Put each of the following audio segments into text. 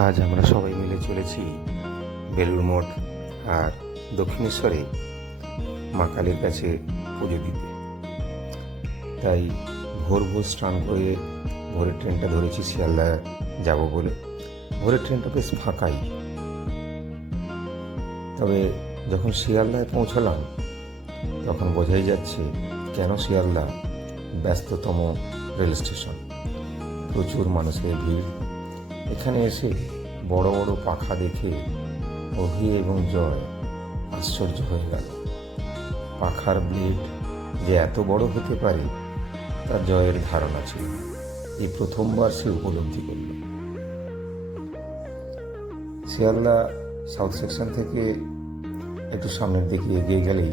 আজ আমরা সবাই মিলে চলেছি বেলুড় মঠ আর দক্ষিণেশ্বরে মা কালীর কাছে পুজো দিতে। তাই ভোর স্নান করে ভোরের ট্রেনটা ধরেছি শিয়ালদা যাব বলে। ভোরের ট্রেনটা বেশ ফাঁকাই, তবে যখন শিয়ালদায় পৌঁছলাম তখন বোঝাই যাচ্ছে কেন শিয়ালদা ব্যস্ততম রেল স্টেশন। প্রচুর মানুষের ভিড়। এখানে এসে বড় বড় পাখা দেখে অভি এবং জয় আশ্চর্য হয়ে গেল। পাখার ব্লেড যে এত বড় হতে পারে তার জয়ের ধারণা ছিল না। এই প্রথমবার সে উপলব্ধি করল। শিয়ালদা সাউথ সেকশন থেকে একটু সামনের দিকে এগিয়ে গেলেই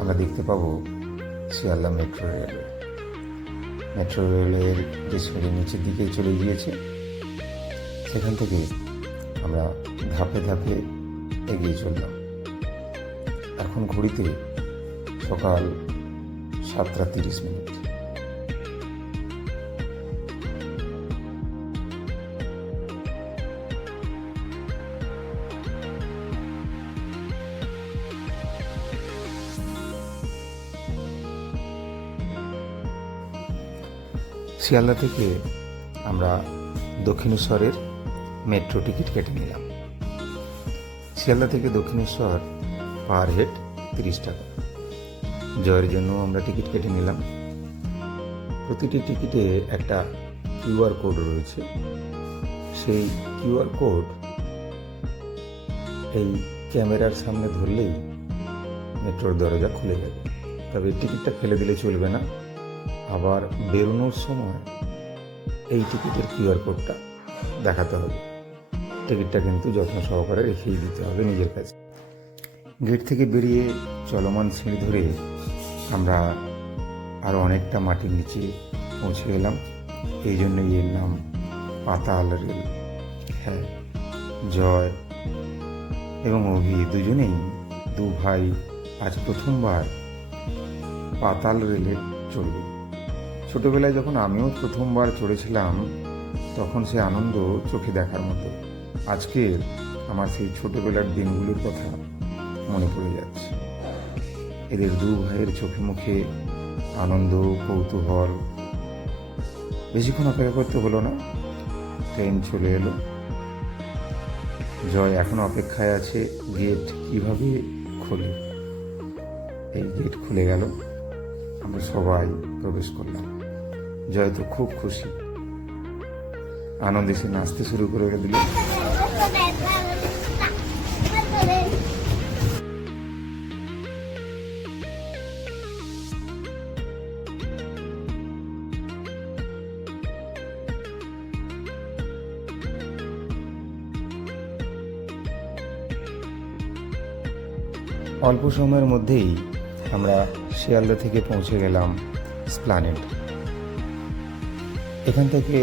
আমরা দেখতে পাবো শিয়ালদা মেট্রো রেলওয়ে। মেট্রো রেলের যে সিঁড়ি নিচের দিকে চলে গিয়েছে, সেখান থেকে আমরা ধাপে ধাপে এগিয়ে চললাম। এখন ঘড়িতে সকাল 7:30। শিয়ালদা থেকে আমরা দক্ষিণেশ্বরের মেট্রো টিকিট কেটে নিলাম। শিয়ালদা থেকে দক্ষিণেশ্বর পার হেড 30 টাকা। জয়ের জন্য আমরা টিকিট কেটে নিলাম। প্রতিটি টিকিটে একটা কিউআর কোড রয়েছে। সেই কিউআর কোড এই ক্যামেরার সামনে ধরলেই মেট্রোর দরজা খুলে যাবে। তবে টিকিটটা ফেলে দিলে চলবে না, আবার বেরোনোর সময় এই টিকিটের কিউআর কোডটা দেখাতে হবে। টিকিটটা কিন্তু যত্ন সহকারে রেখেই দিতে হবে নিজের কাছে। গেট থেকে বেরিয়ে চলমান সিঁড়ি ধরে আমরা আরও অনেকটা মাটির নিচে পৌঁছে গেলাম। এই জন্যই এর নাম পাতাল রেল। হ্যাঁ, জয় এবং অভি দুজনেই দু ভাই আজ প্রথমবার পাতাল রেলে চড়বে। ছোটবেলায় যখন আমিও প্রথমবার চড়েছিলাম তখন সে আনন্দ চোখে দেখার মতো। আজকে আমার সেই ছোটবেলার দিনগুলোর কথা মনে পড়ে যাচ্ছে। এদের দু ভাইয়ের চোখে মুখে আনন্দ, কৌতূহল। বেশিক্ষণ অপেক্ষা করতে হলো না, ট্রেন চলে এলো। জয় এখন অপেক্ষায় আছে গেট কিভাবে খোলে। এই গেট খুলে গেল, আমরা সবাই প্রবেশ করলাম। জয় তো খুব খুশি, আনন্দে সে নাচতে শুরু করে দিল। অল্প সময়ের মধ্যেই আমরা শিয়ালদা থেকে পৌঁছে গেলাম এসপ্ল্যানেড। এখান থেকে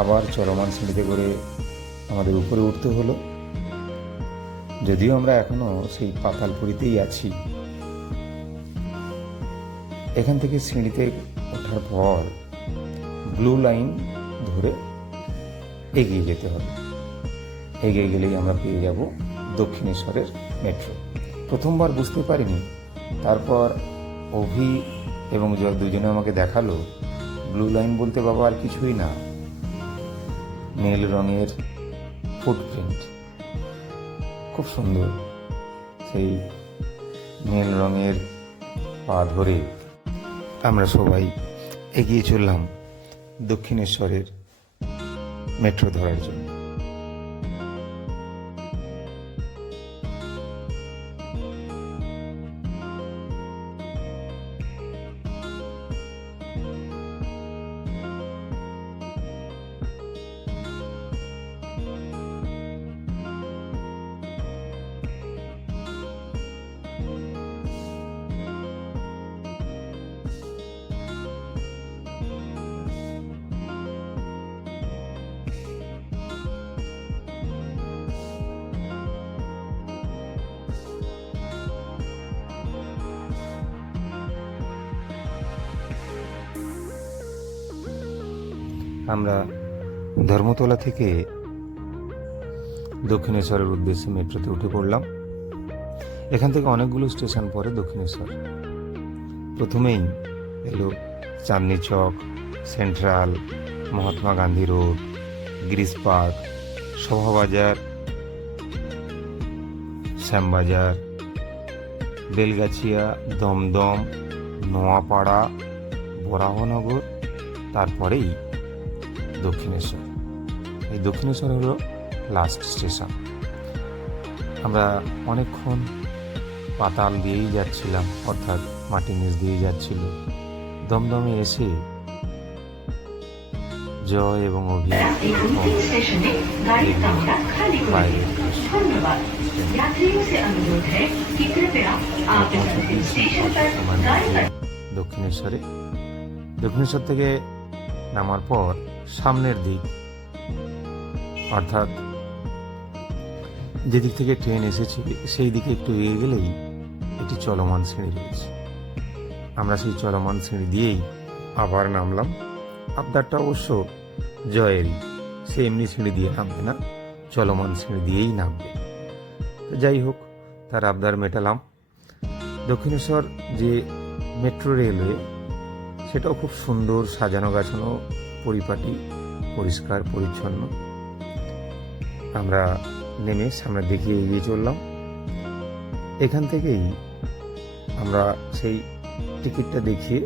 আবার চলমান সিঁড়িতে করে আমাদের উপরে উঠতে হলো। যদিও আমরা এখনো সেই পাতালপুরিতেই আছি। এখান থেকে সিঁড়িতে ওঠার পর ব্লু লাইন ধরে এগিয়ে যেতে হবে। এগিয়ে গেলেই আমরা পেয়ে যাব দক্ষিণেশ্বরের মেট্রো। প্রথমবার বুঝতে পারিনি, তারপর অভি এবং জয় দুজনে আমাকে দেখালো ব্লু লাইন বলতে বাবা আর কিছুই না, নীল রঙের ফুটপ্রিন্ট। খুব সুন্দর। সেই নীল রঙের পা ধরে আমরা সবাই এগিয়ে চললাম দক্ষিণেশ্বরের মেট্রো ধরার জন্য। আমরা ধর্মতলা থেকে দক্ষিণেশ্বরের উদ্দেশ্যে মেট্রোতে উঠে পড়লাম। এখান থেকে অনেকগুলো স্টেশন পরে দক্ষিণেশ্বর। প্রথমেই এলো Chandni Chowk, central, Mahatma Gandhi road, Girish park, Shobhabazar, Shyambazar, Belgachia, Dumdum, Noapara, Baranagar, তারপরেই দক্ষিণেশ্বর। এই দক্ষিণেশ্বর হলো লাস্ট স্টেশন। আমরা অনেকক্ষণ পাতাল দিয়েই যাচ্ছিলাম, অর্থাৎ মাটির নিচ দিয়েই যাচ্ছিল। দমদমে এসে জয় এবং অভি দক্ষিণেশ্বর থেকে নামার পর সামনের দিক, অর্থাৎ যেদিক থেকে ট্রেন এসেছে সেই দিকে একটু এগিয়ে গেলেই একটি চলমান সিঁড়ি রয়েছে। আমরা সেই চলমান সিঁড়ি দিয়েই আবার নামলাম। আবদারটা অবশ্য জয়েরই, সে এমনি সিঁড়ি দিয়ে নামবে না, চলমান সিঁড়ি দিয়েই নামবে। তো যাই হোক, তার আবদার মেটালাম। দক্ষিণেশ্বর যে মেট্রো রেলওয়ে, সেটাও খুব সুন্দর, সাজানো গাছানো, পরিপাটি, পরিষ্কার পরিচ্ছন্ন। আমরা নেমে সামনের দিকে এগিয়ে চললাম। এখান থেকেই আমরা সেই টিকিটটা দেখিয়ে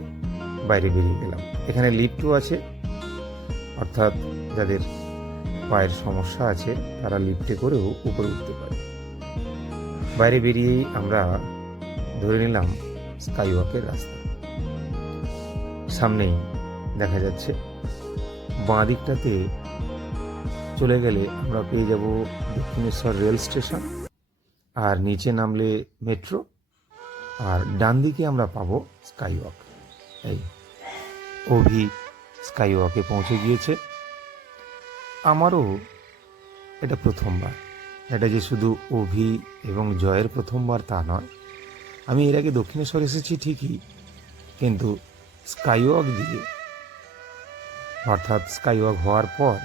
বাইরে বেরিয়ে গেলাম। এখানে লিফটও আছে, অর্থাৎ যাদের পায়ের সমস্যা আছে তারা লিফটে করেও উপরে উঠতে পারে। বাইরে বেরিয়েই আমরা ধরে নিলাম স্কাই ওয়াকের রাস্তা। সামনেই দেখা যাচ্ছে, বাঁ দিকটাতে চলে গেলে আমরা পেয়ে যাব দক্ষিণেশ্বর রেল স্টেশন, আর নিচে নামলে মেট্রো, আর ডান দিকে আমরা পাবো স্কাই ওয়াক। এই অভি স্কাই ওয়াকে পৌঁছে গিয়েছে। আমারও এটা প্রথমবার। এটা যে শুধু অভি এবং জয়ের প্রথমবার তা নয়। আমি এর আগে দক্ষিণেশ্বর এসেছি ঠিকই, কিন্তু স্কাই ওয়াক দিয়ে, অর্থাৎ স্কাই ওয়াক হওয়ার পর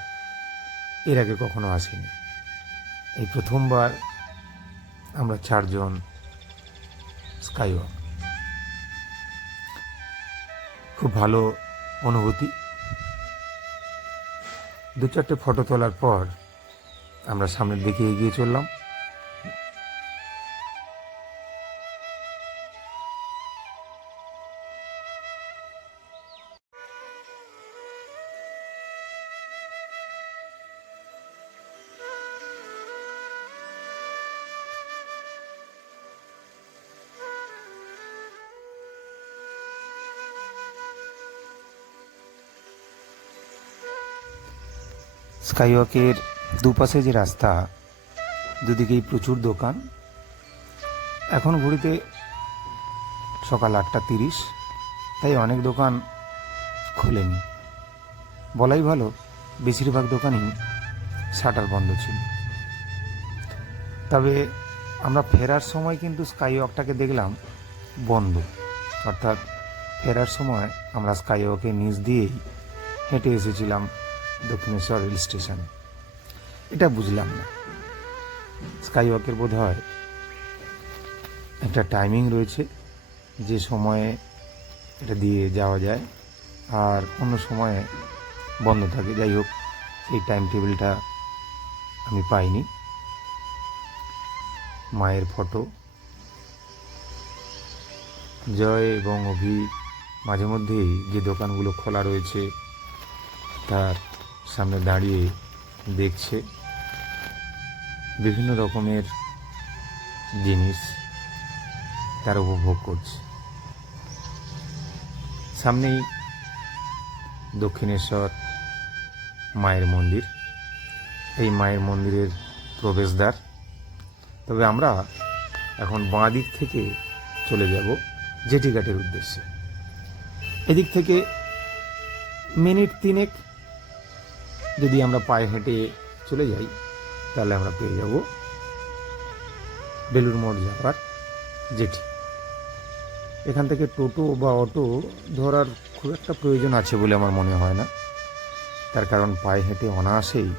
এর আগে কখনো আসিনি। এই প্রথমবার আমরা 4 জন স্কাই ওয়াক। খুব ভালো অনুভূতি। 2-4টে ফটো তোলার পর আমরা সামনের দিকে এগিয়ে চললাম। স্কাইওয়াকের দুপাশে যে রাস্তা, দুদিকেই প্রচুর দোকান। এখন ঘড়িতে সকাল 8:30, তাই অনেক দোকান খোলেনি। বলাই ভালো, বেশিরভাগ দোকানই শাটার বন্ধ ছিল। তবে আমরা ফেরার সময় কিন্তু স্কাইওয়াকটাকে দেখলাম বন্ধ, অর্থাৎ ফেরার সময় আমরা স্কাইওয়াকের নিচ দিয়েই হেঁটে এসেছিলাম দক্ষিণেশ্বর রেল স্টেশনে। এটা বুঝলাম না, স্কাইওয়াকের বোধ হয় একটা টাইমিং রয়েছে, যে সময়ে এটা দিয়ে যাওয়া যায় আর অন্য সময়ে বন্ধ থাকে। যাই হোক, সেই টাইম টেবিলটা আমি পাইনি। মায়ের ফটো, জয় এবং অভি মাঝে মধ্যেই যে দোকানগুলো খোলা রয়েছে তার সামনে দাঁড়িয়ে দেখছে বিভিন্ন রকমের জিনিস, তার উপভোগ করছে। সামনেই দক্ষিণেশ্বর মায়ের মন্দির, এই মায়ের মন্দিরের প্রবেশদ্বার। তবে আমরা এখন বাঁ দিক থেকে চলে যাব জেটি ঘাটের উদ্দেশ্যে। এদিক থেকে মিনিট 3 যদি আমরা পায়ে হেঁটে চলে যাই, তাহলে আমরা পেয়ে যাব বেলুড় মঠ যাওয়ার জেটি। এখান থেকে টোটো বা অটো ধরার খুব একটা প্রয়োজন আছে বলে আমার মনে হয় না। তার কারণ পায়ে হেঁটে অনায়াসেই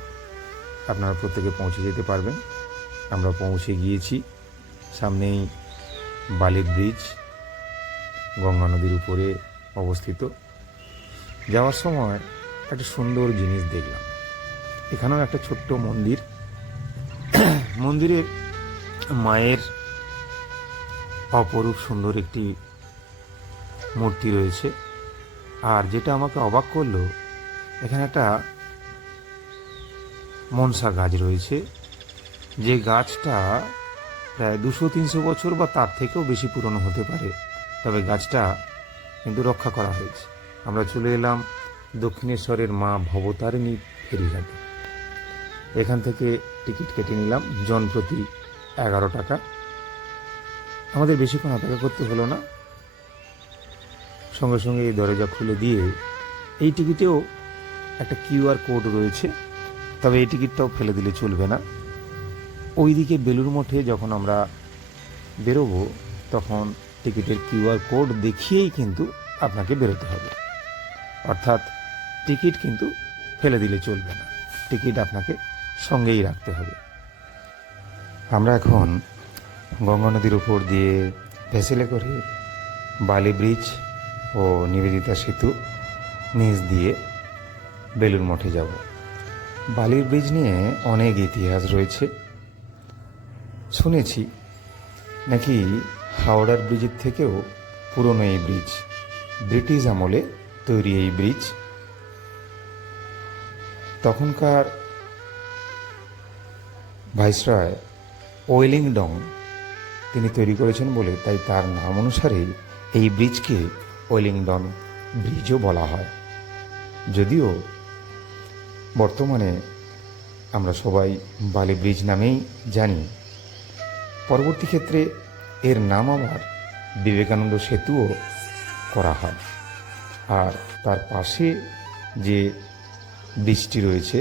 আপনারা প্রত্যেকে পৌঁছে যেতে পারবেন। আমরা পৌঁছে গিয়েছি। সামনেই বালির ব্রিজ, গঙ্গা নদীর উপরে অবস্থিত। যাওয়ার সময় একটা সুন্দর জিনিস দেখলাম। এখানেও একটা ছোট্ট মন্দির, মন্দিরের মায়ের অপরূপ সুন্দর একটি মূর্তি রয়েছে। আর যেটা আমাকে অবাক করলো, এখানে একটা মনসা গাছ রয়েছে, যে গাছটা প্রায় 200-300 বছর বা তার থেকেও বেশি পুরনো হতে পারে, তবে গাছটা কিন্তু রক্ষা করা হয়েছে। আমরা চলে এলাম দক্ষিণেশ্বরের মা ভবতারিণী ফেরিঘাটে। এখান থেকে টিকিট কেটে নিলাম জনপ্রতি 11 টাকা। আমাদের বেশিক্ষণ অপেক্ষা করতে হলো না, সঙ্গে সঙ্গে এই দরজা খুলে দিয়ে এই টিকিটেও একটা কিউআর কোড রয়েছে, তবে এই টিকিটটাও ফেলে দিলে চলবে না। ওইদিকে বেলুড় মঠে যখন আমরা বেরোবো তখন টিকিটের কিউআর কোড দেখিয়েই কিন্তু আপনাকে বেরোতে হবে, অর্থাৎ টিকিট কিন্তু ফেলে দিলে চলবে না, টিকিট আপনাকে সঙ্গেই রাখতে হবে। আমরা এখন গঙ্গা নদীর উপর দিয়ে ভেসেলে করে বালি ব্রিজ ও নিবেদিতা সেতু নিচ দিয়ে বেলুড় মঠে যাব। বালির ব্রিজ নিয়ে অনেক ইতিহাস রয়েছে। শুনেছি নাকি হাওড়ার ব্রিজের থেকেও পুরনো এই ব্রিজ, ব্রিটিশ আমলে তৈরি এই ব্রিজ। তখনকার ভাইসরয় ওয়েলিংডং তিনি তৈরি করেছেন বলে তাই তার নাম অনুসারে এই ব্রিজকে ওয়েলিংডন ব্রিজও বলা হয়। যদিও বর্তমানে আমরা সবাই বালি ব্রিজ নামেই জানি, পরবর্তী ক্ষেত্রে এর নাম আবার বিবেকানন্দ সেতুও করা হয়। আর তার পাশে যে ব্রিজটি রয়েছে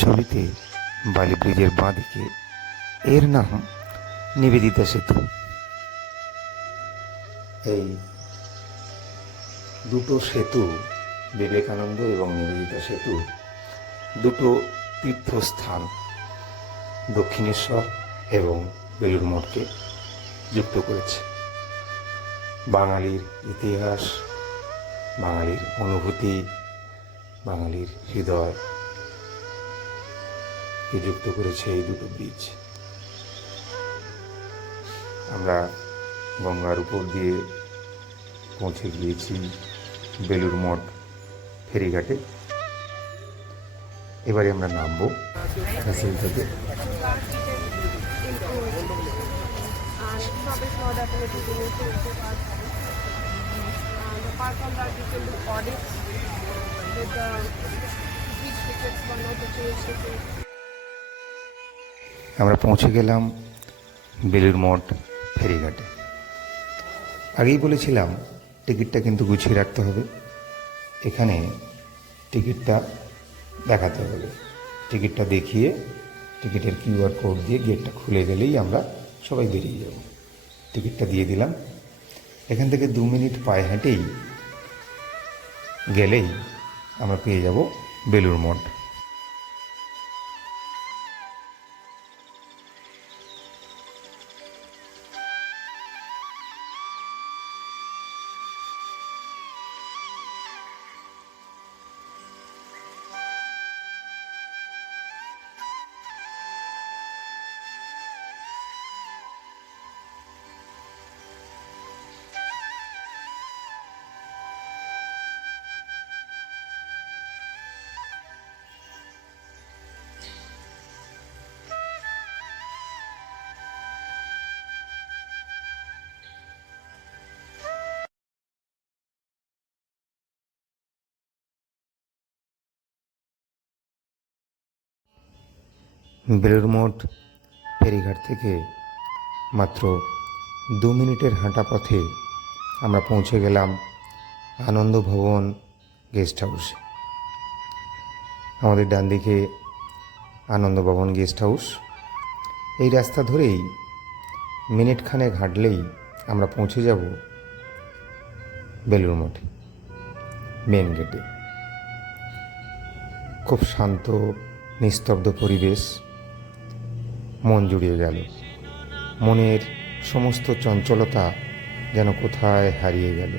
ছবিতে বালি ব্রিজের বাঁ দিকে, এর নাম নিবেদিতা সেতু। এই দুটো সেতু, বিবেকানন্দ এবং নিবেদিতা সেতু, দুটো তীর্থস্থান দক্ষিণেশ্বর এবং বেলুড় মঠকে যুক্ত করেছে। বাঙালির ইতিহাস, বাঙালির অনুভূতি, বাঙালির হৃদয়কে যুক্ত করেছে এই দুটো ব্রিজ। আমরা গঙ্গার উপর দিয়ে পৌঁছে গিয়েছি বেলুড় মঠ ফেরিঘাটে। এবারে আমরা নামবো ফ্যাসিল থেকে। আমরা পৌঁছে গেলাম বেলুড় মঠ ফেরিঘাটে। আগেই বলেছিলাম টিকিটটা কিন্তু গুছিয়ে রাখতে হবে। এখানে টিকিটটা দেখাতে হবে, টিকিটটা দেখিয়ে টিকিটের কিউআর কোড দিয়ে গেটটা খুলে গেলেই আমরা সবাই বেরিয়ে যাব। টিকিটটা দিয়ে দিলাম। এখান থেকে 2 মিনিট পায়ে হেঁটেই গেলেই আমরা পেয়ে যাব বেলুড় মঠ। বেলুড় মঠ ফেরিঘাট থেকে মাত্র 2 মিনিটের হাঁটা পথে আমরা পৌঁছে গেলাম আনন্দ ভবন গেস্ট হাউসে। আমাদের ডান দিকে আনন্দ ভবন গেস্ট হাউস। এই রাস্তা ধরেই মিনিটখানেক হাঁটলেই আমরা পৌঁছে যাব বেলুড় মঠে মেন গেটে। খুব শান্ত নিস্তব্ধ পরিবেশ, মন জুড়িয়ে গেল। মনের সমস্ত চঞ্চলতা যেন কোথায় হারিয়ে গেল।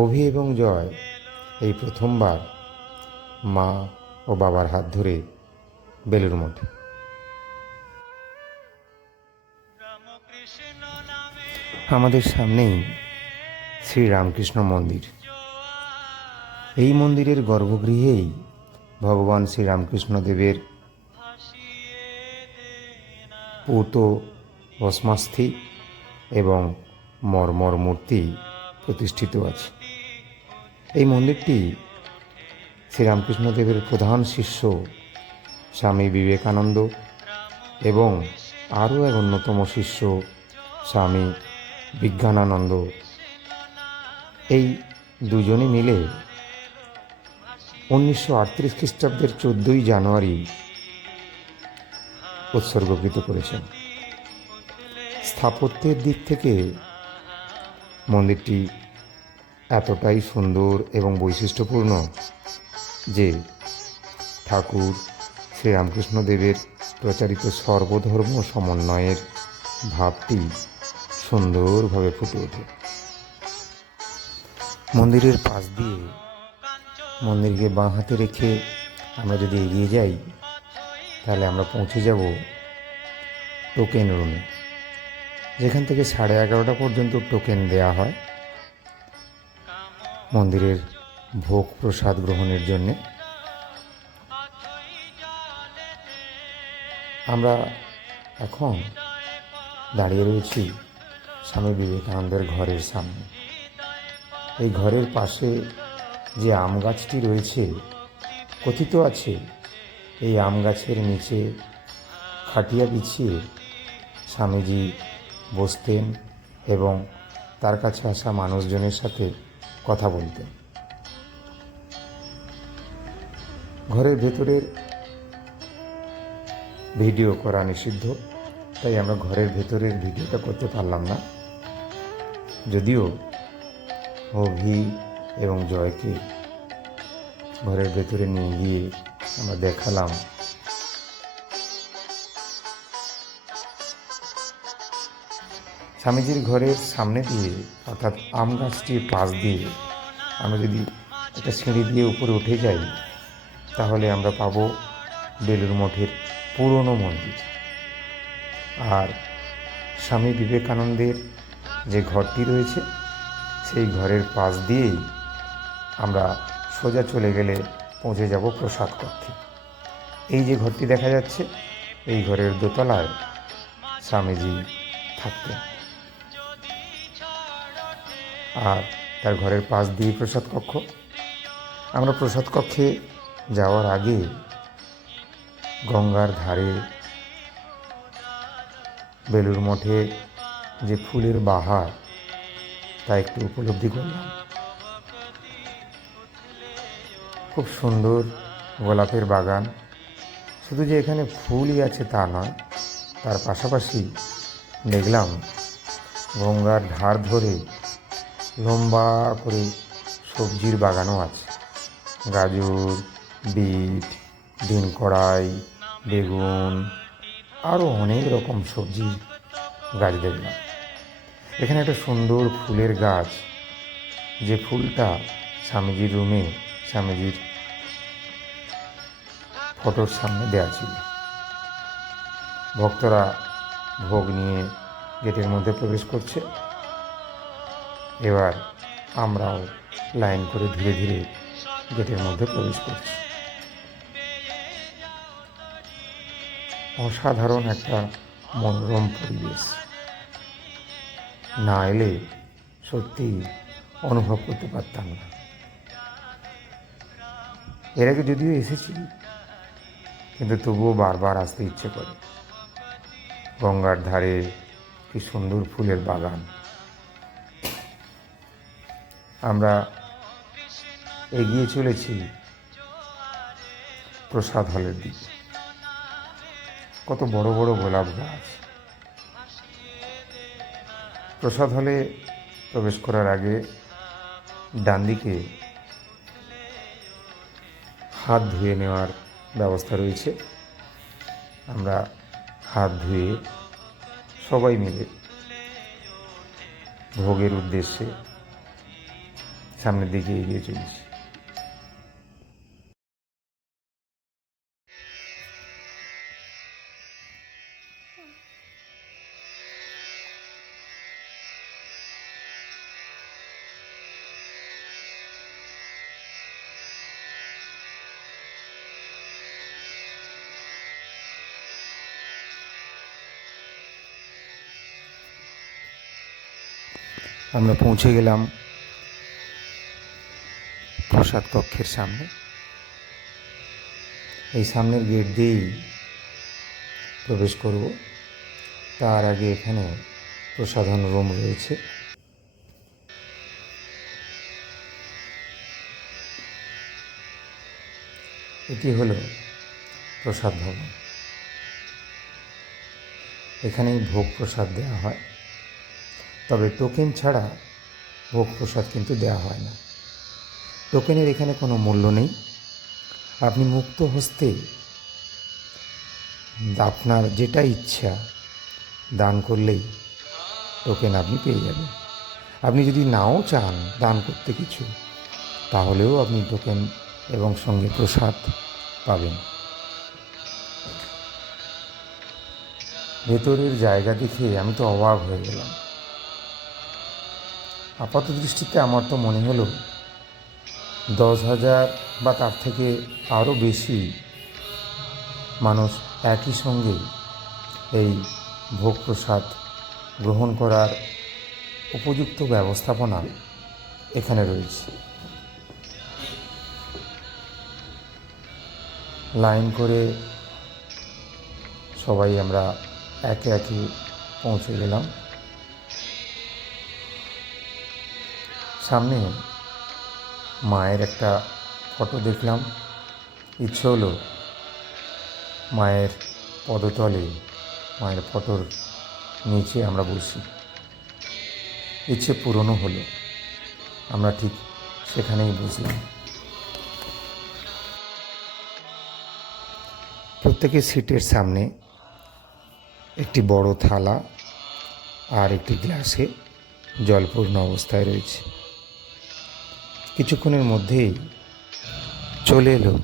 অভি এবং জয় এই প্রথমবার মা ও বাবার হাত ধরে বেলুড় মঠে। আমাদের সামনেই শ্রীরামকৃষ্ণ মন্দির। এই মন্দিরের গর্ভগৃহেই ভগবান শ্রীরামকৃষ্ণদেবের পূত ভস্মাস্থি এবং মর্মর মূর্তি প্রতিষ্ঠিত আছে। এই মন্দিরটি শ্রীরামকৃষ্ণদেবের প্রধান শিষ্য স্বামী বিবেকানন্দ এবং আরও এক অন্যতম শিষ্য স্বামী বিজ্ঞানানন্দ, এই দুজনে মিলে 1938 খ্রিস্টাব্দের 14ই জানুয়ারি উৎসর্গকৃত করেছেন। স্থাপত্যের দিক থেকে মন্দিরটি এতটাই সুন্দর এবং বৈশিষ্ট্যপূর্ণ যে ঠাকুর শ্রীরামকৃষ্ণদেবের প্রচারিত সর্বধর্ম সমন্বয়ের ভাবটি সুন্দরভাবে ফুটে ওঠে। মন্দিরের পাশ দিয়ে মন্দিরকে বাঁ হাতে রেখে আমরা যদি এগিয়ে যাই তাহলে আমরা পৌঁছে যাব টোকেন রুমে, যেখান থেকে 11:30 পর্যন্ত টোকেন দেয়া হয় মন্দিরের ভোগ প্রসাদ গ্রহণের জন্যে। আমরা এখন দাঁড়িয়ে রয়েছি স্বামী বিবেকানন্দের ঘরের সামনে। এই ঘরের পাশে যে আম গাছটি রয়েছে, কথিত আছে এই আম গাছের নিচে খাটিয়া বিছিয়ে স্বামীজি বসতেন এবং তার কাছে আসা মানুষজনের সাথে কথা বলতেন। ঘরের ভেতরের ভিডিও করা নিষিদ্ধ, তাই আমরা ঘরের ভেতরের ভিডিওটা করতে পারলাম না। যদিও অভি এবং জয়কে ঘরের ভেতরে নিয়ে গিয়ে আমরা দেখালাম স্বামীজির ঘরের সামনে দিয়ে, অর্থাৎ আম গাছটির পাশ দিয়ে আমরা যদি একটা সিঁড়ি দিয়ে উপরে উঠে যাই তাহলে আমরা পাবো বেলুড় মঠের পুরনো মন্দির। আর স্বামী বিবেকানন্দের যে ঘরটি রয়েছে সেই ঘরের পাশ দিয়েই আমরা সোজা চলে গেলে পৌঁছে যাব প্রসাদ কক্ষে। এই যে ঘরটি দেখা যাচ্ছে, এই ঘরের দোতলায় স্বামীজি থাকতেন। আর তার ঘরের পাশ দিয়ে প্রসাদ কক্ষ। আমরা প্রসাদ কক্ষে যাওয়ার আগে গঙ্গার ধারে বেলুড় মঠে যে ফুলের বাহার তা একটু উপলব্ধি করলাম। খুব সুন্দর গোলাপের বাগান। শুধু যে এখানে ফুলই আছে তা নয়, তার পাশাপাশি দেখলাম গঙ্গার ধার ধরে লম্বা করে সবজির বাগানও আছে। গাজর, বিট, বিন কড়াই, বেগুন, আরও অনেক রকম সবজির গাছ দেখলাম। এখানে একটা সুন্দর ফুলের গাছ, যে ফুলটা স্বামীজির রুমে স্বামীজির ফটোর সামনে দেওয়া ছিল। ভক্তরা ভোগ নিয়ে গেটের মধ্যে প্রবেশ করছে। এবার আমরাও লাইন করে ধীরে ধীরে গেটের মধ্যে প্রবেশ করছি। অসাধারণ একটা মনোরম পরিবেশ, না এলে সত্যি অনুভব করতে পারতাম না। এর আগে যদিও এসেছি, কিন্তু তবুও বারবার আসতে ইচ্ছে করে। গঙ্গার ধারে কি সুন্দর ফুলের বাগান। আমরা এগিয়ে চলেছি প্রসাদ হলের দিকে। কত বড় বড় গোলাপ গাছ, প্রসাদ হলে প্রবেশ করার আগে ডান দিকে হাত ধুয়ে নেওয়ার ব্যবস্থা রয়েছে। আমরা হাত ধুয়ে সবাই মিলে ভোগের উদ্দেশ্যে সামনের দিকে এগিয়ে চলেছি। আমরা পৌঁছে গেলাম প্রসাদ কক্ষের সামনে। এই সামনের গেট দিয়েই প্রবেশ করব। তার আগে এখানে প্রসাধন রুম রয়েছে। এটি হলো প্রসাদ ভবন। এখানেই ভোগ প্রসাদ দেওয়া হয়, তবে টোকেন ছাড়া ভোগ প্রসাদ কিন্তু দেওয়া হয় না। টোকেনের এখানে কোনো মূল্য নেই। আপনি মুক্ত হস্তে আপনার যেটা ইচ্ছা দান করলেই টোকেন আপনি পেয়ে যাবেন। আপনি যদি নাও চান দান করতে কিছু, তাহলেও আপনি টোকেন এবং সঙ্গে প্রসাদ পাবেন। ভেতরের জায়গা দেখে আমি তো অবাক হয়ে গেলাম। আপাত দৃষ্টিতে আমার তো মনে হলো 10,000 বা তার থেকে আরও বেশি মানুষ একই সঙ্গে এই ভোগ প্রসাদ গ্রহণ করার উপযুক্ত ব্যবস্থাপনা এখানে রয়েছে। লাইন করে সবাই আমরা একে একে পৌঁছে গেলাম। সামনে মায়ের একটা ফটো দেখলাম। ইচ্ছে হলো মায়ের পদতলে, মায়ের ফটোর নিচে আমরা বসি। ইচ্ছে পূরণও হলো। আমরা ঠিক সেখানেই বসলাম। প্রত্যেকের সিটের সামনে একটি বড় থালা আর একটি গ্লাসে জলপূর্ণ অবস্থায় রয়েছে। কিছুক্ষণের মধ্যেই চলে এলো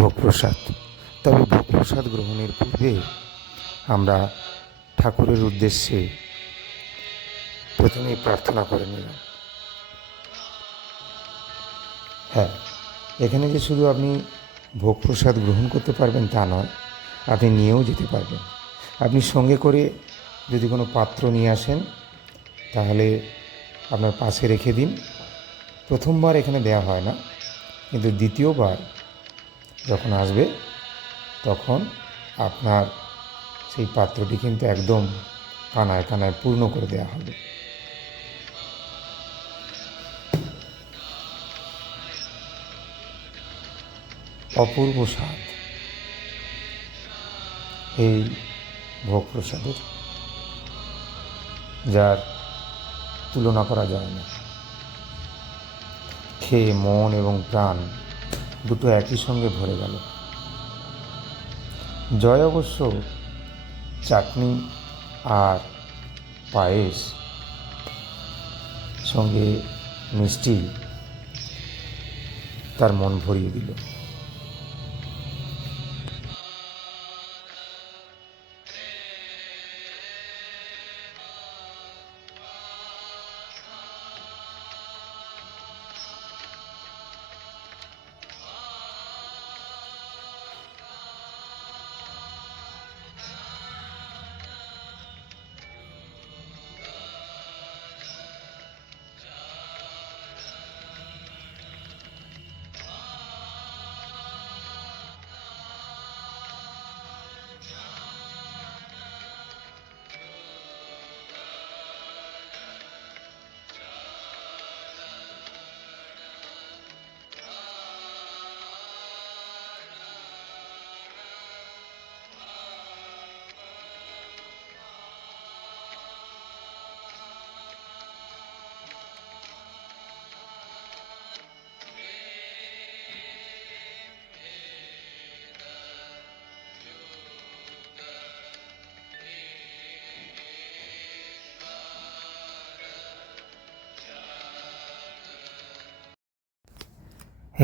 ভোগ প্রসাদ। তবে ভোগ প্রসাদ গ্রহণের পূর্বে আমরা ঠাকুরের উদ্দেশ্যে প্রথমেই প্রার্থনা করে নিলাম। হ্যাঁ, এখানে যে শুধু আপনি ভোগ প্রসাদ গ্রহণ করতে পারবেন তা নয়, আপনি নিয়েও যেতে পারবেন। আপনি সঙ্গে করে যদি কোনো পাত্র নিয়ে আসেন তাহলে আপনার পাশে রেখে দিন। প্রথমবার এখানে দেওয়া হয় না, কিন্তু দ্বিতীয়বার যখন আসবে তখন আপনার সেই পাত্রটি কিন্তু একদম কানায় কানায় পূর্ণ করে দেওয়া হবে। অপূর্ব স্বাদ এই ভোগ প্রসাদের, যার তুলনা করা যায় না। খেয়ে মন এবং প্রাণ দুটো একই সঙ্গে ভরে গেল। জয় অবশ্য চাটনি আর পায়েস সঙ্গে মিষ্টি তার মন ভরিয়ে দিল।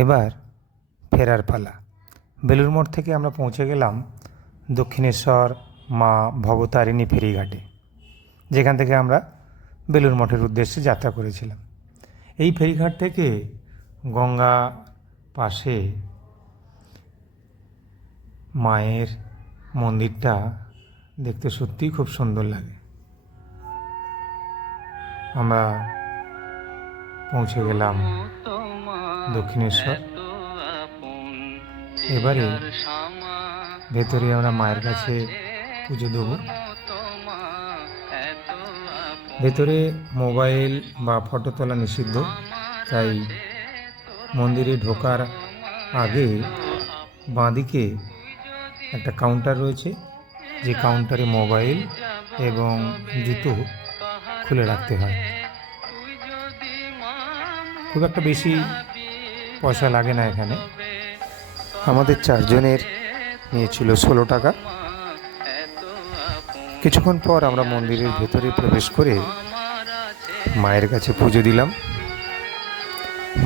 এবার ফেরার পালা। বেলুড় মঠ থেকে আমরা পৌঁছে গেলাম দক্ষিণেশ্বর মা ভবতারিণী ফেরিঘাটে, যেখান থেকে আমরা বেলুড় মঠের উদ্দেশ্যে যাত্রা করেছিলাম। এই ফেরিঘাট থেকে গঙ্গা পাশে মায়ের মন্দিরটা দেখতে সত্যিই খুব সুন্দর লাগে। আমরা পৌঁছে গেলাম দক্ষিণেশ্বর। এবারে ভেতরে আমরা মায়ের কাছে পুজো দেব। ভেতরে মোবাইল বা ফটো তোলা নিষিদ্ধ, তাই মন্দিরে ঢোকার আগে বাঁদিকে একটা কাউন্টার রয়েছে, যে কাউন্টারে মোবাইল এবং জুতো খুলে রাখতে হয়। খুব একটা বেশি পয়সা লাগে না এখানে। আমাদের 4 জনের নিয়েছিল 16 টাকা। কিছুক্ষণ পর আমরা মন্দিরের ভেতরে প্রবেশ করে মায়ের কাছে পুজো দিলাম।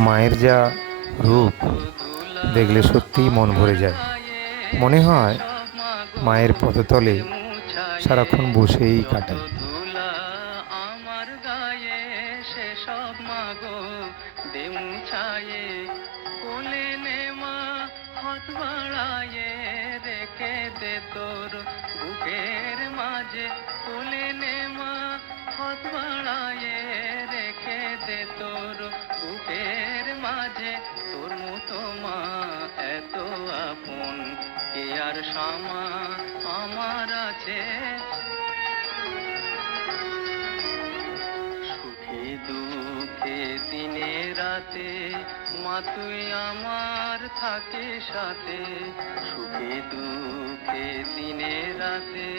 মায়ের যা রূপ দেখলে সত্যিই মন ভরে যায়। মনে হয় মায়ের পদতলে সারাক্ষণ বসেই কাটাই। আমার আছে সুখে দুঃখে দিনে রাতে, মা তুই আমার থাকে সাথে। সুখে দুঃখে দিনে রাতে,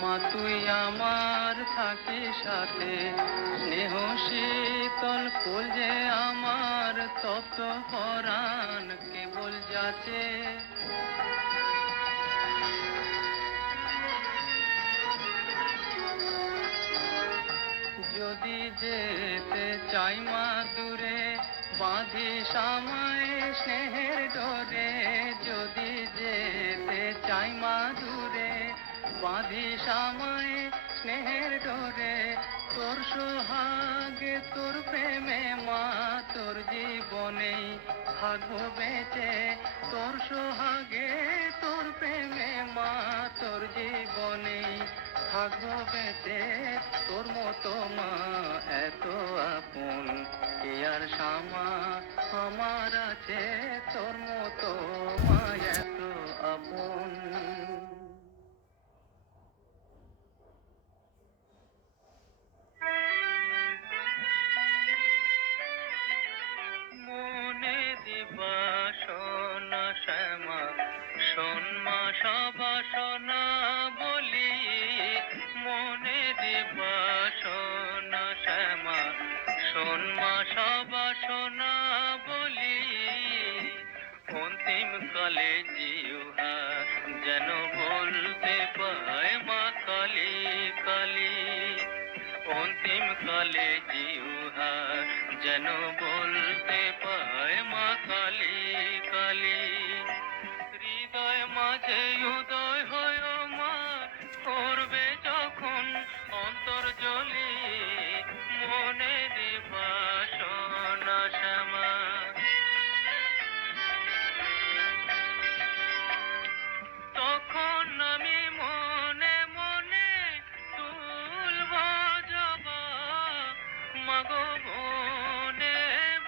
মা তুই আমার থাকে সাথে। স্নেহ শীতল ফুল যে আমার তপ্ত পরাণ কেবল যাচে। যদি যেতে চাই মা দূরে, বাঁধিস আমায় স্নেহের ডোরে। যদি যেতে চাই মা দূরে, বাঁধিস আমায় স্নেহের ডোরে। তোর সোহাগে তোর প্রেমে মা তোর জীবনেই থাকবো বেঁচে। তোর সোহাগে তোর প্রেমে মা তোর জীবনেই থাকবো বেঁচে। তোর মতো মা এত আপন কে আর শামা আমার আছে। তোর মতো মা এত আপন। মনে দিবা সোনা শ্যামা, শোন মা সবাসনা বলি। মনে দিবা সোনা শ্যামা, শোন মা সবাসনা বলি। অন্তিম কালে জিহ্বা যেন বলতে পায় মা কালী কালী। অন্তিম কালে জিহ্বা যেন বলতে পায় মা কালী কালী। হৃদয় মাঝে উদয় হয় মা করবে যখন অন্তর্জলি। মনে দিবা সোনা শ্যামা। তখন আমি মনে মনে তুলব জবা, মাগো বনে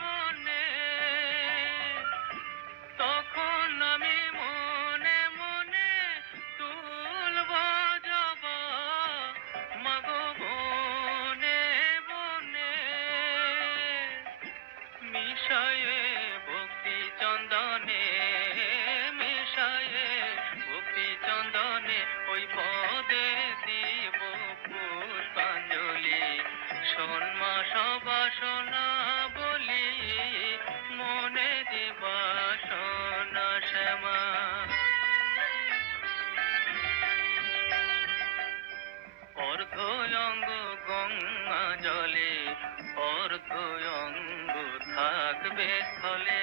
বনে। তখন আমি মনে মনে তুলব জবা, মাগো বনে বনে। মিশায়ে ভক্তি চন্দনে, মিশায়ে ভক্তি চন্দনে, ওই পদে দিব পুষ্পাঞ্জলি। শোন মা সবাসনা বলি, মনে দিবা সোনা শ্যামা। অর্ধয়ঙ্গ গঙ্গা জলে, অর্ধয়ঙ্গ থাকবে স্থলে।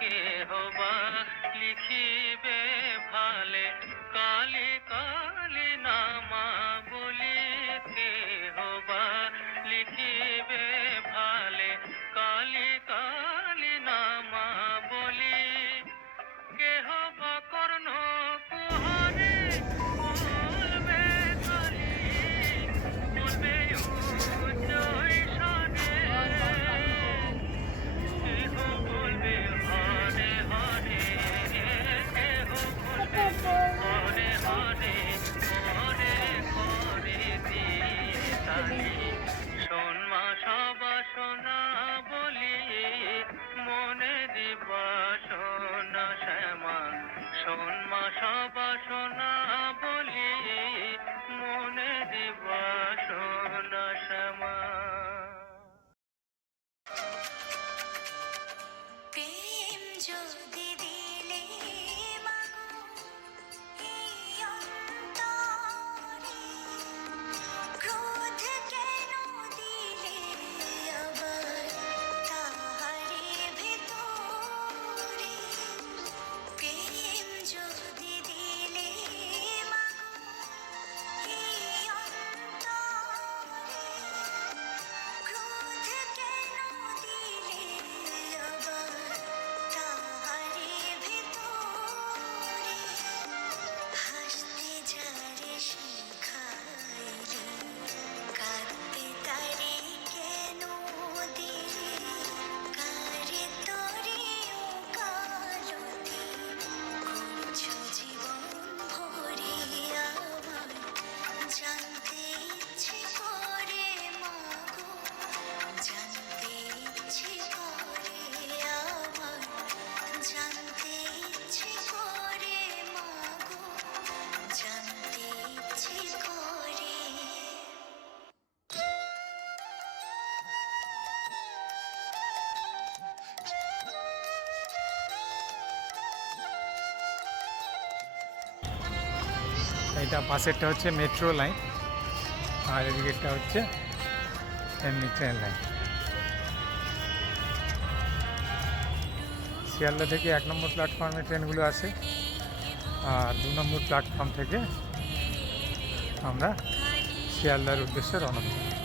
কেহ বা লিখিবে ভালে কালি কালি নামা বলি কেহ বা লিখিবে ভালে কালি কালি নামা বলি কেহ বা কর্ণ কুহরে বলবে কালি বলবে উচ্চ ঈশানে কেহ বলবে হরে হরে কেহ বলবে হরে হরে হরে করে দিয়ে তালি শোন মা সবাসনা বলি মনে দিবাসনা শ্যামা শোন মা সবাসনা বলি মনে দিবাসনা শ্যামা। প্রেম যদি দিলে মাগো এই অন্তরে, ক্রোধ কেন দিলে আবার তাহারে ভেতরে? প্রেম যদি দিলে মাগো এই অন্তরে, ক্রোধ কেন দিলে আবার তাহারে ভেতরে? হাসতে যারে শিখাইলে, কাঁদতে তারে কেন দিলে? কারে তরে ও কালতি করছো জীবন ভরে? আমার জানতে ইচ্ছে করে মাগো, জানতে ইচ্ছে করে আমার, জানতে ইচ্ছে করে মাগো, জানতে ইচ্ছে করে। এটা পাশেরটা হচ্ছে মেট্রো লাইন, আর এদিকেরটা হচ্ছে এমনি ট্রেন লাইন। শিয়ালদা থেকে 1 নম্বর প্ল্যাটফর্মে ট্রেনগুলো আসে, আর 2 নম্বর প্ল্যাটফর্ম থেকে আমরা শিয়ালদার উদ্দেশ্যে রওনা দিই।